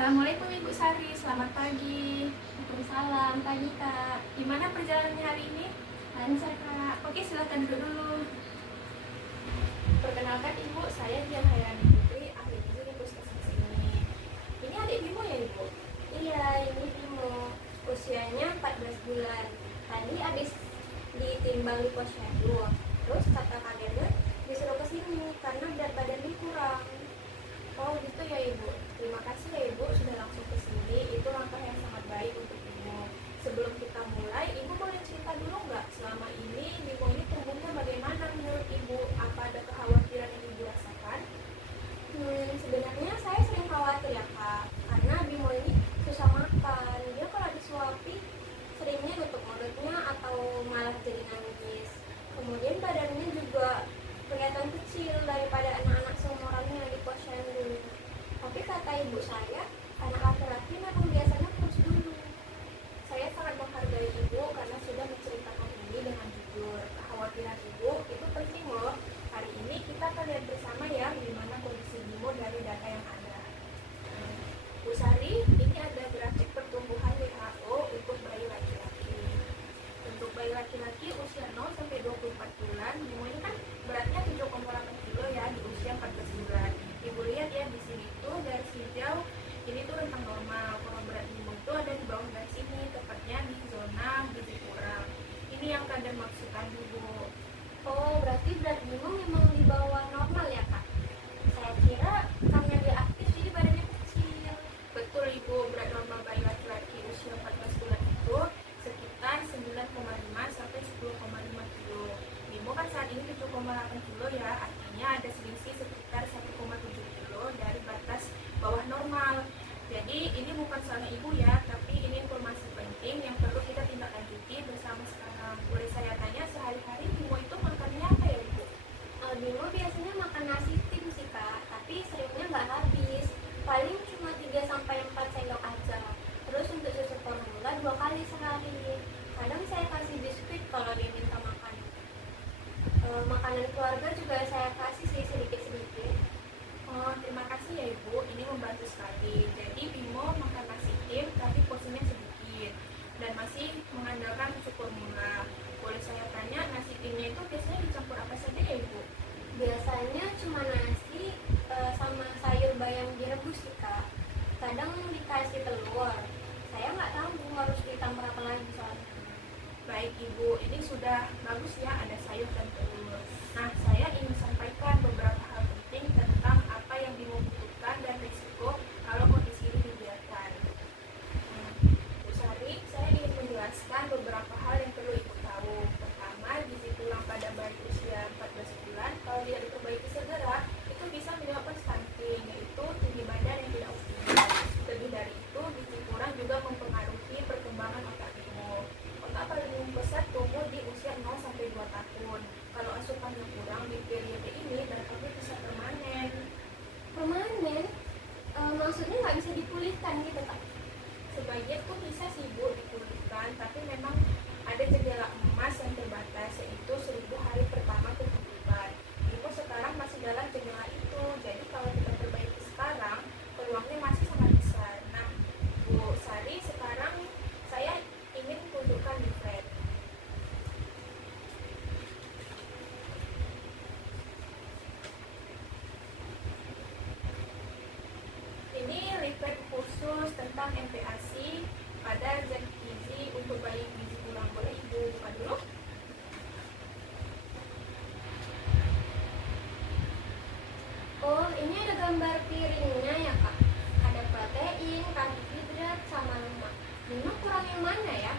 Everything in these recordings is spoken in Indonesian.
Assalamualaikum Ibu Sari, selamat pagi. Waalaikumsalam, pagi Kak. Gimana perjalanannya hari ini? Lancar Kak. Oke, silahkan duduk dulu. Perkenalkan Ibu, saya Dian Hayani Putri, ahli gizi di puskesmas ini. Ini adik Bimo ya Ibu? Iya, ini Bimo. Usianya 14 bulan. Tadi habis ditimbang di posyandu. Terus kata Kak Dede disuruh ke sini karena berat badannya kurang. Oh gitu ya Ibu. Terima kasih ya Ibu sudah langsung ke sini. Itu langkah yang sangat baik untuk Bimo. Sebelum kita mulai, Ibu boleh cerita dulu nggak selama ini Bimo ini tumbuhnya bagaimana menurut Ibu? Apa ada kekhawatiran yang Ibu rasakan? Sebenarnya saya sering khawatir ya Kak, karena Bimo ini susah makan. Dia kalau disuapi seringnya nutup mulutnya atau malah jadi nangis. Kemudian badannya juga kelihatan kecil daripada anak-anak seumurannya di posyandu. Tapi kata ibu saya, anak laki-laki memang biasanya kurus dulu. Saya sangat menghargai Ibu karena sudah menceritakan ini dengan jujur. Kekhawatiran Ibu itu penting loh. Hari ini kita akan lihat bersama ya gimana kondisi Bimo dari data yang ada. Bu Sari, ini ada grafik pertumbuhan WHO untuk bayi laki-laki. Untuk bayi laki-laki usia 0 sampai 24 bulan, Bimo ini kan beratnya 7,8 kilo ya di usia 14 bulan. Ibu lihat ya di sini tuh garis hijau, ini tuh rentang normal. Kalau berat Bimo itu ada di bawah garis ini, tepatnya di zona gizi kurang. Ini yang kadang maksudkan Ibu. Oh, berarti berat Bimo memang di bawah normal ya Kak? Saya kira karena dia aktif jadi badannya kecil. Betul Ibu, berat normal bayi laki-laki usia 14 bulan itu sekitar 9,5 sampai 10,5 kilo. Bimo kan saat ini 7,8 kilo ya, artinya ada selisih sekitar 1,7 kilo dari batas bawah normal. Jadi ini bukan salah Ibu ya, tapi ini informasi penting yang perlu kita tindak lanjuti bersama sekarang. Boleh saya tanya sehari-hari Bimo itu makannya apa ya Ibu? Bimo biasanya makan nasi tim sih Kak, tapi seringnya nggak habis. Paling cuma 3 sampai 4 sendok aja. Terus untuk susu formula 2 kali sehari. Kadang saya kasih biskuit kalau dia minta makan. Makanan keluarga juga saya kasih sih sedikit-sedikit. Oh, terima kasih ya Ibu, ini membantu sekali. Jadi Bimo makan nasi tim tapi porsinya sedikit dan masih mengandalkan susu formula. Boleh saya tanya nasi timnya itu biasanya dicampur apa saja ya Ibu? Biasanya cuma nasi sama sayur bayam direbus sih Kak. Kadang dikasih telur. Saya nggak tahu harus ditambah apa lagi soalnya. Baik Ibu, ini sudah bagus ya ada sayur dan telur. Nah, saya ingin sampaikan beberapa hal penting tentang apa yang Bimo butuhkan dan risiko kalau kondisi ini dibiarkan. Bu Sari, saya ingin menjelaskan beberapa hal yang perlu Ibu tahu. Pertama, gizi tulang pada bayi usia 14 bulan kalau tidak diperbaiki segera itu bisa menyebabkan stunting, yaitu tinggi badan yang tidak optimal. Lebih dari itu, gizi kurang juga mempengaruhi perkembangan otak Bimo. Otak paling besar tumbuh di usia 0 sampai 2 tahun. Kalau asupannya kurang di periode ini, dampaknya bisa permanen. Permanen? Maksudnya nggak bisa dipulihkan gitu Kak? Sebagian tuh bisa sih Bu dipulihkan, tapi memang ada jendela emas yang terbatas, yaitu 1000 hari pertama kehidupan. Bimo sekarang masih dalam jendela itu, jadi kalau kita perbaiki sekarang, peluangnya masih sangat besar. Nah, Bu Sari, sekarang saya ingin tunjukkan di flat. Ini leaflet khusus tentang MPASI pada zat gizi untuk bayi gizi kurang. Boleh Ibu buka dulu? Oh, ini ada gambar piringnya ya Kak? Ada protein, karbohidrat, sama lemak. Bimo kurang yang mana ya?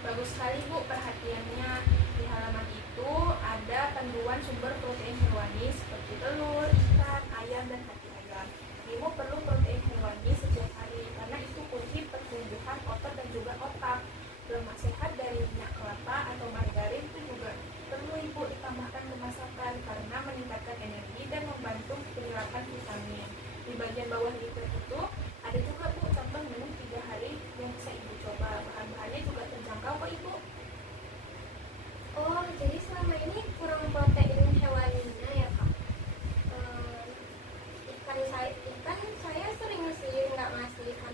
Bagus sekali Bu perhatiannya. Di halaman itu ada panduan sumber protein hewani seperti telur, ikan, ayam, dan hati ayam. Bimo perlu protein hewani setiap hari karena itu kunci pertumbuhan otot dan juga otak. Lemak sehat dari minyak kelapa atau margarin itu juga perlu Ibu ditambahkan ke masakan karena meningkatkan energi dan membantu penyerapan vitamin. Di bagian bawah leaflet itu ada juga Bu contoh menu 3 hari yang bisa Ibu coba. Bahan-bahannya juga terjangkau kok Ibu. Oh, jadi selama ini kurang protein hewaninya ya Kak? Ikan saya sering sih nggak ngasih ikan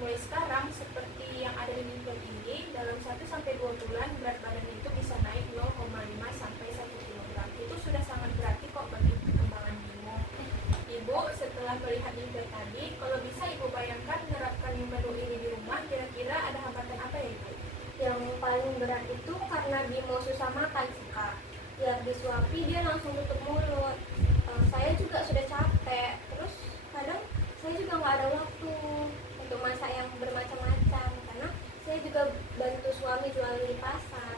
Mulai sekarang, seperti yang ada di leaflet ini, dalam 1-2 bulan berat badannya itu bisa naik 0,5 sampai 1 kg. Itu sudah sangat berarti kok bagi perkembangan Bimo. Ibu, setelah melihat leaflet tadi, kalau bisa Ibu bayangkan menerapkan menu ini di rumah, kira-kira ada hambatan apa ya Ibu? Yang paling berat itu karena Bimo susah makan sih Kak. Ya disuapi dia langsung tutup mulut. Saya juga sudah capek. Terus kadang saya juga nggak ada waktu untuk masak yang bermacam-macam karena saya juga bantu suami jualan di pasar.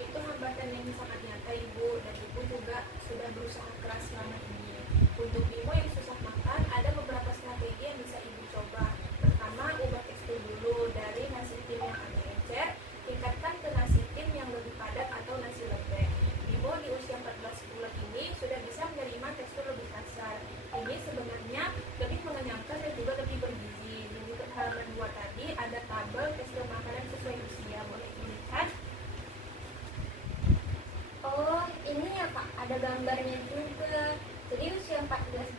Itu hambatan yang sangat nyata Ibu, dan Ibu juga sudah berusaha keras selama ini. Untuk Bimo yang susah makan, ada beberapa strategi yang bisa Ibu coba. Pertama, ubah tekstur dulu dari nasi tim yang agak encer, tingkatkan ke nasi tim yang lebih padat atau nasi lembek. Bimo di usia 14 bulan ini sudah bisa menerima tekstur lebih kasar. Ini sebenarnya lebih mengenyangkan dan juga lebih bergizi. Di dekat halaman 2 tadi ada tabel tekstur makanan sesuai usia. Boleh dilihat. Oh, ini ya Kak, ada gambarnya juga. Jadi usia 14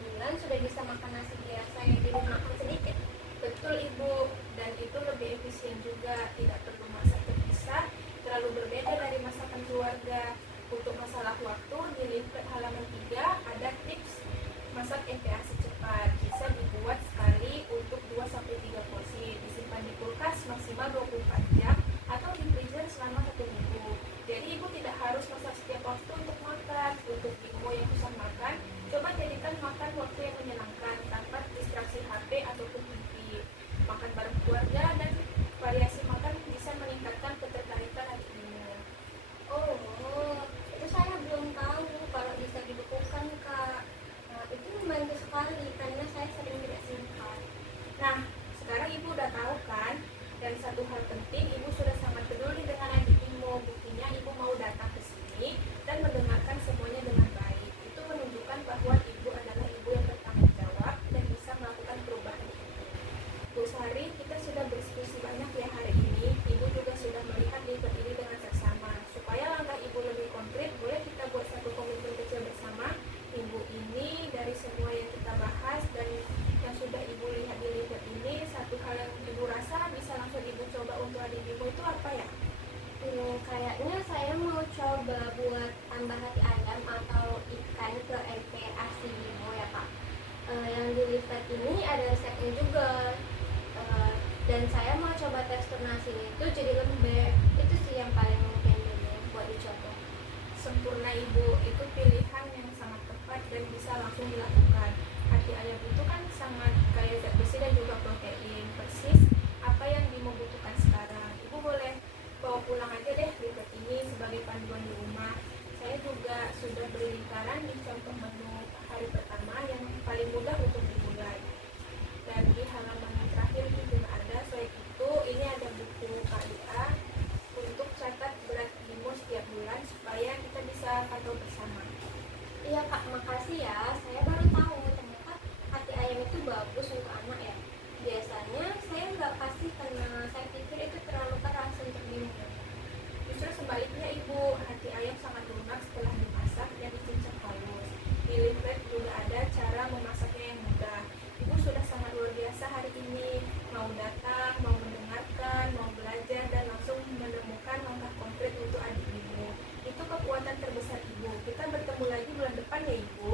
bulan sudah bisa makan nasi biasa yang dimakan sedikit. Betul Ibu, dan itu lebih efisien juga, tidak perlu masak terpisah, terlalu berbeda dari masakan keluarga. Untuk masalah waktu, di leaflet halaman 3 ada tips masak MPASI cepat. Bisa dibuat sekali untuk 2-3 porsi, disimpan di kulkas maksimal 24 jam atau di freezer selama 1 minggu. Jadi Ibu tidak harus masak setiap waktu untuk makan. Untuk Bimo yang susah makan, coba jadikan makan waktu yang menyenangkan tanpa distraksi HP ataupun TV. Makan bareng keluarga dan variasi makan bisa meningkatkan ketertarikan adik Bimo. Oh, itu saya belum tahu kalau bisa dibekukan Kak. Nah, itu membantu sekali karena saya sering tidak simpan. Nah, sekarang Ibu udah tahu kan? Dan satu hal penting, Ibu sudah sangat peduli dengan adik Bimo. Buktinya Ibu mau datang ke sini dan mendengarkan semuanya dengan baik. Itu menunjukkan bahwa Ibu adalah ibu yang bertanggung jawab dan bisa melakukan perubahan itu. Bu Sari, kita sudah berdiskusi banyak ya hari ini. Ibu juga sudah melihat leaflet ini dengan seksama. Supaya langkah Ibu lebih konkret, boleh kita buat satu komitmen kecil bersama. Minggu ini dari semua yang kita bahas dan yang sudah Ibu lihat di leaflet ini, satu hal yang Ibu rasa bisa langsung Ibu coba untuk adik Ibu itu apa ya? Kayaknya saya mau coba buat tambah hati ayam atau ikan ke MPASI Bimo ya Kak. Yang di leaflet ini ada resepnya juga. Dan saya mau coba tekstur nasinya itu jadi lembek. Itu sih yang paling mungkin buat dicoba. Sempurna Ibu, itu pilihan yang sangat tepat dan bisa langsung dilakukan. Hati ayam itu kan sangat kaya zat besi dan juga protein, persis apa yang Bimo butuhkan sekarang. Ibu boleh bawa pulang aja deh leaflet ini sebagai panduan di rumah. Saya juga sudah beri lingkaran di contoh menu hari pertama yang paling mudah untuk dimulai. Dan di halaman yang terakhir itu juga ada. Selain itu, ini ada buku KIA untuk catat berat Bimo setiap bulan supaya kita bisa pantau bersama. Iya Kak, makasih ya. Saya baru tahu ternyata hati ayam itu bagus untuk anak ya. Biasanya saya nggak kasih karena saya pikir itu terlalu keras untuk Bimo. Justru sebaliknya Ibu, hati ayam sangat lunak setelah dimasak dan dicincang halus. Di leaflet juga ada cara memasaknya yang mudah. Ibu sudah sangat luar biasa hari ini, mau datang, mau mendengarkan, mau belajar dan langsung menemukan langkah konkret untuk adik Ibu. Itu kekuatan terbesar Ibu. Kita bertemu lagi bulan depan ya Ibu,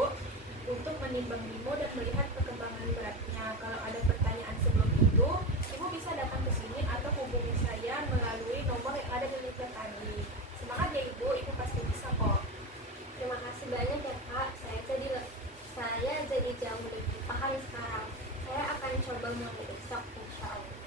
untuk menimbang Bimo dan melihat perkembangan beratnya. Kalau ada pertanyaan sebelum itu, Ibu bisa datang ke sini atau hubungi saya melalui nomor yang ada di leaflet tadi. Semangat ya Ibu, Ibu pasti bisa kok. Terima kasih banyak ya Kak. Saya jadi jauh lebih paham sekarang. Saya akan coba mulai besok insya Allah.